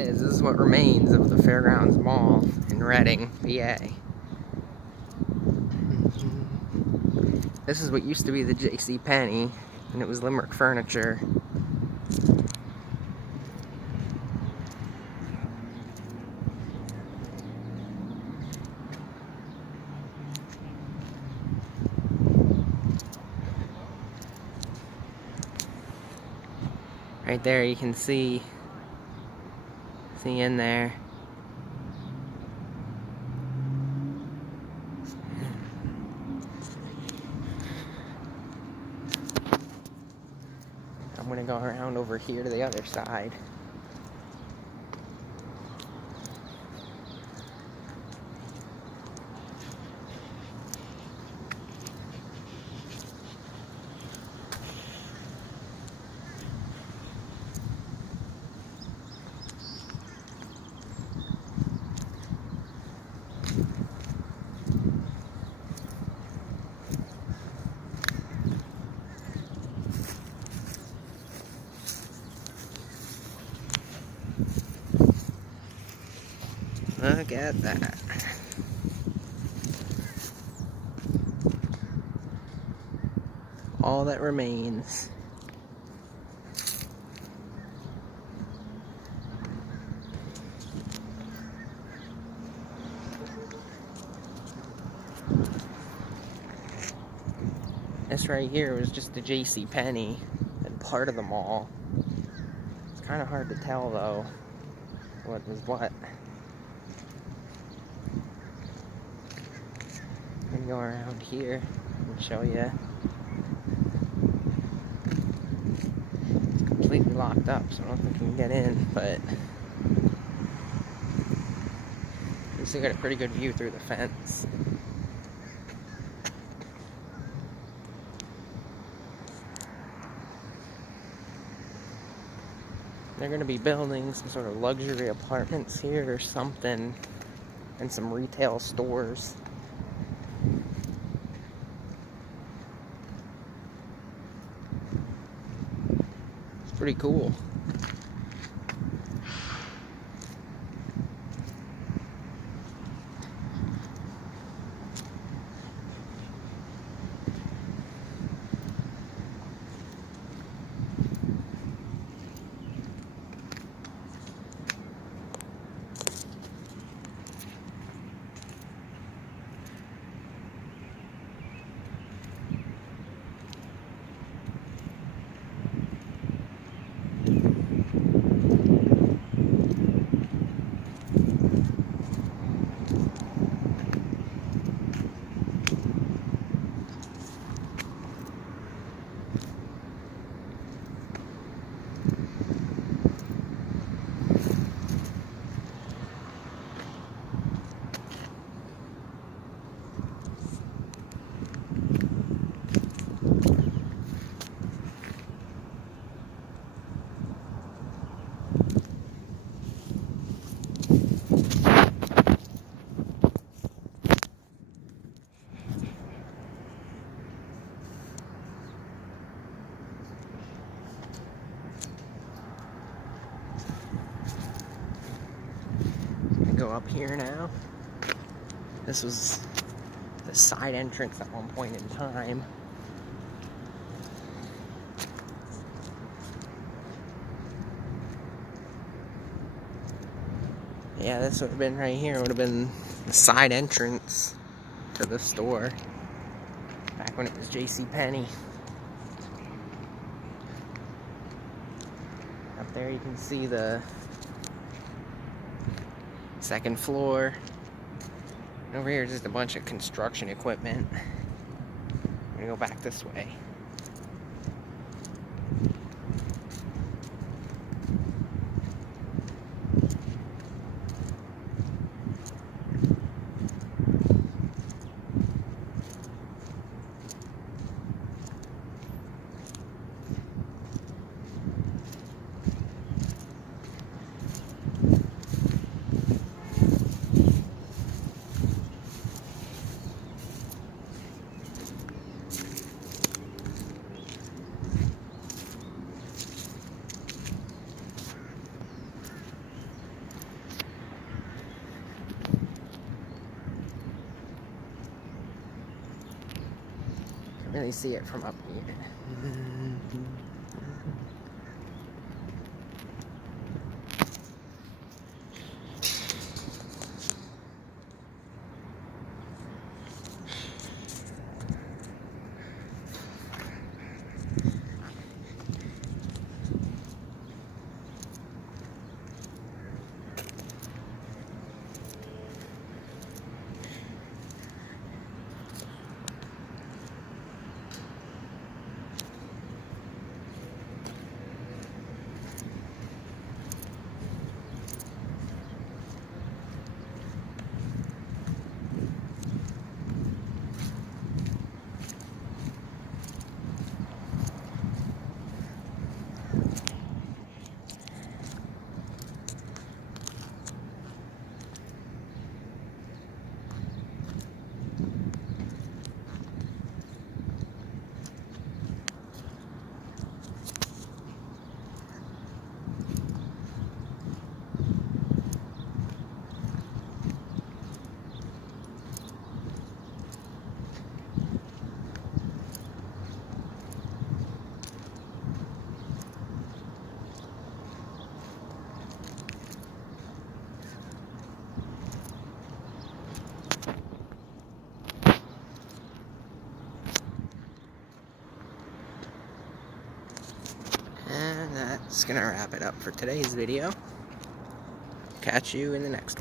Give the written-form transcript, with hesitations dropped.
is. This is what remains of the Fairgrounds Mall in Reading, PA. This is what used to be the JCPenney, and it was Limerick Furniture. Right there you can see in there. I'm gonna go around over here to the other side. Look at that. All that remains. This right here was just the JCPenney and part of the mall. It's kind of hard to tell though what was what. I'm gonna go around here and show you. It's completely locked up, so I don't think you can get in, but you still got a pretty good view through the fence. They're going to be building some sort of luxury apartments here or something, and some retail stores. It's pretty cool. Go up here now. This was the side entrance at one point in time. Yeah, this would have been right here. Would have been the side entrance to the store back when it was JCPenney. Up there you can see the second floor. Over here is just a bunch of construction equipment. I'm gonna go back this way. Can't really see it from up here. And that's gonna wrap it up for today's video. Catch you in the next one.